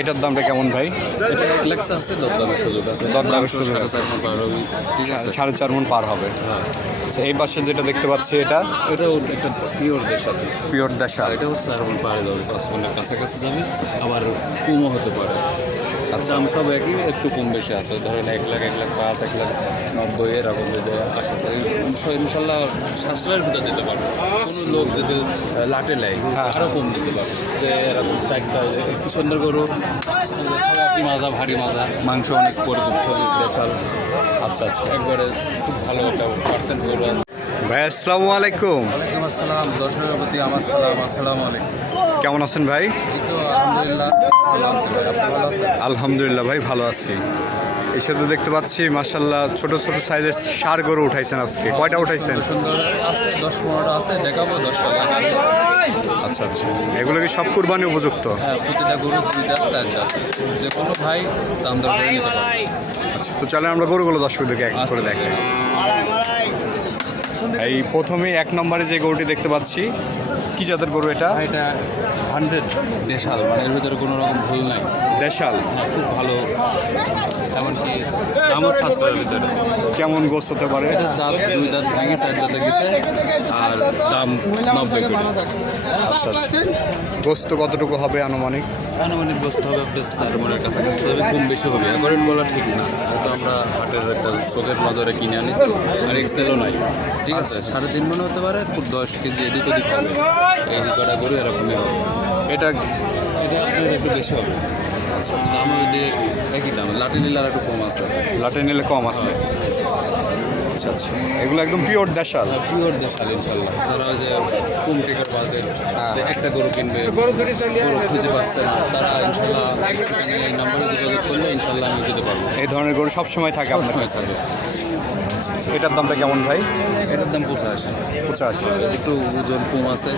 এটার দামটা কেমন ভাই? এটা এক আছে দরদামের সুযোগ আছে দরদামের সুযোগ সাড়ে আছে। চার মণ পার হবে ঠিক আছে। সাড়ে চার মন পার হবে। হ্যাঁ। আচ্ছা এই পাশে যেটা দেখতে পাচ্ছি এটা? এটা একটা পিওর দেশা পিওর দেশা এটা হচ্ছে চার মন পারে যাবে পাঁচ মনের কাছাকাছি যাবে আবার কমও হতে পারে। দাম সব একই একটু কম বেশি আছে। ধরেন এক লাখ এক লাখ পাঁচ এক লাখ নব্বই এরকম যে আশা করি ইনশাল্লাহ সাশ্রয়ের ভিতরে দিতে পারবে। কোনো লোক যদি লাটে লাই হ্যাঁ। আরও কম দিতে পারবে। যে এরকম চারটা একটু সুন্দর করো একই মাজা ভারী মাজা মাংস অনেক ছবি স্পেশাল। আচ্ছা আচ্ছা। একবারে খুব ভালো একটা পার্সেন্ট গরু আছে। ভাই আসসালামু আলাইকুম। ওয়ালাইকুম আসসালাম। দর্শকের প্রতি আমার সালাম আসসালামু আলাইকুম। কেমন আছেন ভাই? এই তো আলহামদুলিল্লাহ। আলহামদুলিল্লাহ ভাই, ভালো আছি। এই সাথে দেখতে পাচ্ছি মাসাল্লাহ ছোট ছোট সাইজের সার গরু উঠাইছেন আজকে। কয়টা উঠাইছেন? আচ্ছা আচ্ছা। এগুলো কি সব কুরবানি উপযুক্ত? যে ভাই দাম দর আচ্ছা তো চলে আমরা গরুগুলো দর্শকদেরকে এক করে দেখাই এই প্রথমেই এক নম্বরে যে গরুটি দেখতে পাচ্ছি কি জাতের গরু এটা? এটা হান্ড্রেড দেশাল মানে এর ভিতরে কোনো রকম ভুল নাই। দেশাল। হ্যাঁ খুব ভালো। এমনকি দামও সাশ্রয়ের ভিতরে। কেমন গোস হতে পারে? দাম দুই দাঁত ভেঙে চার দাঁতে গেছে আর দাম নব্বই আচ্ছা আচ্ছা। গোস্ত কতটুকু হবে আনুমানিক? আনুমানিক গোস্ত হবে আপনার চার মনের কাছাকাছি যাবে কম বেশি হবে। অ্যাকোরেট বলা ঠিক না। হয়তো আমরা হাটের একটা চোখের নজরে কিনে আনি তো আর এক্সেলও নাই। ঠিক আছে সাড়ে তিন মনে হতে পারে খুব দশ কেজি এদিক ওদিক হবে। এই কটা গরু এরকমই হবে এটা এটা আপনার একটু বেশি হবে। দাম ওই একই দাম লাঠি নিলে আর একটু কম আছে। লাটে নিলে কম আছে। আচ্ছা আচ্ছা। এগুলো একদম পিওর দেশাল। পিওর দেশাল ইনশাল্লাহ। তারা যে কম টিকার বাজেট যে একটা গরু কিনবে গরু খুঁজে পাচ্ছে না তারা ইনশাল্লাহ এই নাম্বারে যোগাযোগ করলে ইনশাল্লাহ আমি দিতে পারব। এই ধরনের গরু সবসময় থাকে আপনার কাছে। এটার দামটা কেমন ভাই? এটার দাম পঁচাশি। পঁচাশি। একটু ওজন কম আছে।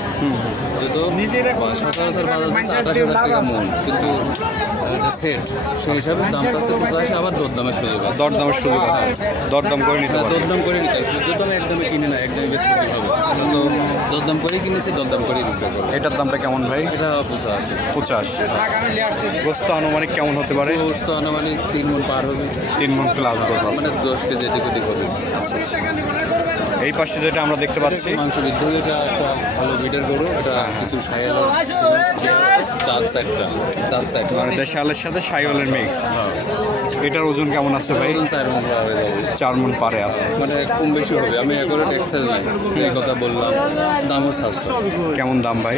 সচরাচর বাজার আঠাশ হাজার টাকা মন কিন্তু এটা সেট সেই হিসাবে দামটা আছে পঁচাশি আবার দরদামের সুযোগ আছে। দরদামের সুযোগ আছে। দরদাম করে নিতে দরদাম করে নিতে দরদাম একদমই কিনে না একদমই বেশি হবে। তো দরদাম করে কিনেছি দরদাম করে বিক্রি করব। এটার দামটা কেমন ভাই? এটা পঁচাশি। পঁচাশি। গোস্ত আনুমানিক কেমন হতে পারে? গোস্ত আনুমানিক তিন মন পার হবে। তিন মন প্লাস মানে দশ কেজি এদিক ওদিক হবে। আচ্ছা, আচ্ছা। এই পাশে যেটা আমরা দেখতে পাচ্ছি। মাংস বিদ্রোহ এটা একটা ভালো বিটের গরু এটা কিছু সায়াল দাঁত সাইডটা দাঁত সাইড। মানে দেশালের সাথে সাইওয়ালের মিক্স এটার ওজন কেমন আছে ভাই? চার মন হয়ে যাবে চার মন পারে আছে। মানে কম বেশি হবে। আমি একবারে এক্সেল নাই। এই কথা বললাম দামও সাশ্রয়। কেমন দাম ভাই?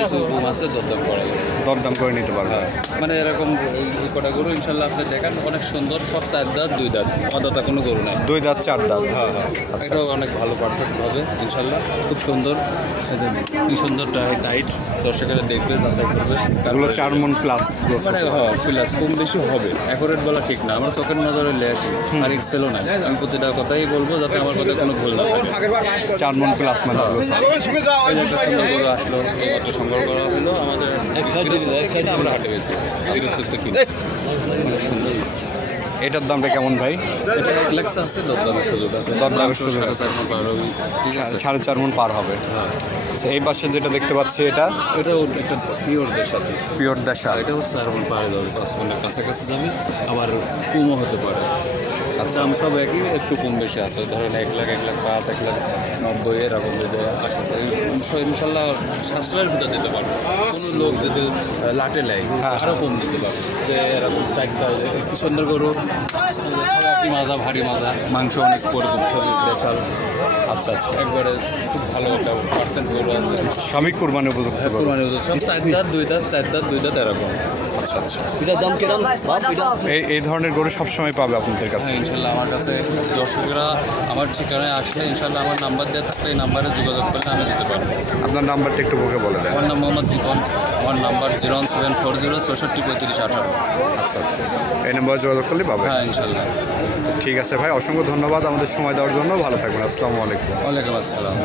কিছু কম আছে দরদাম করা দরদাম করে নিতে পারবে। মানে এরকম কটা গরু ইনশাল্লাহ আপনি দেখান অনেক সুন্দর সব চার দাঁত দুই দাঁত। অদাতা কোনো গরু নাই। দুই দাঁত চার দাঁত। হ্যাঁ হ্যাঁ। এটাও অনেক ভালো পারফেক্ট হবে ইনশাল্লাহ। খুব সুন্দর। কি সুন্দর টাইট। দর্শকেরা দেখবে যাচাই করবে। এগুলো চার মন প্লাস মানে হ্যাঁ প্লাস কম বেশি হবে। অ্যাকোরেট বলা ঠিক না। আমার চোখের নজরে লেস আর এক্সেলও নাই। আমি প্রতিটা কথাই বলব যাতে আমার কথা কোনো ভুল না থাকে চার মন প্লাস মানে এগুলো চার। এই যে একটা সুন্দর করে আসলো। একটা সংগ্রহ করা হলো। আমাদের এক সাইড আমরা হাটে গেছি। সুন্দর। এটার দামটা কেমন ভাই? এটা সাড়ে চার পার হবে। ঠিক আছে। সাড়ে চার মন পার হবে। হ্যাঁ। আচ্ছা, এই পাশে যেটা দেখতে পাচ্ছি এটা? এটাও একটা পিওর দেশা পিওর দেশা এটা হচ্ছে চার মন পাড়ে যাবে পাঁচ মনের কাছাকাছি যাবে। আবার কমও হতে পারে। দাম সব একই একটু কম বেশি আছে। ধরেন এক লাখ এক লাখ পাঁচ এক লাখ নব্বই এরকম যে আশা করি ইনশাল্লাহ সাশ্রয়ের ভিতরে দিতে পারবে। কোনো লোক যদি লাটে লাই হ্যাঁ। আরও কম দিতে পারবে। যে এরকম চারটা একটু সুন্দর করো একই মাজা ভারী মাজা মাংস অনেক পরে খুব ছবি স্পেশাল। আচ্ছা আচ্ছা। একবারে খুব ভালো একটা পার্সেন্ট গরু আছে। স্বামী কুরবানি উপযুক্ত গরু। কোরবানি সব দাঁত দুই দাঁত চার দাঁত দুই দাঁত এরকম। আচ্ছা আচ্ছা। এটার দাম এই এই ধরনের গরু সবসময় পাবে আপনাদের কাছে। হ্যাঁ ইনশাল্লাহ আমার কাছে দর্শকরা আমার ঠিকানায় আসলে ইনশাল্লাহ আমার নাম্বার দেওয়া থাকলে এই নাম্বারে যোগাযোগ করলে আমি দিতে পারব। আপনার নাম্বারটা একটু বুকে বলে দেন। আমার নাম মোহাম্মদ দীপন আমার number zero one seven four zero চৌষট্টি পঁয়ত্রিশ আঠারো। আচ্ছা আচ্ছা। এই নাম্বারে যোগাযোগ করলে পাবে হ্যাঁ ইনশাল্লাহ। ঠিক আছে ভাই অসংখ্য ধন্যবাদ আমাদের সময় দেওয়ার জন্য। ভালো থাকবেন আসসালামু আলাইকুম। ওয়ালাইকুম আসসালাম।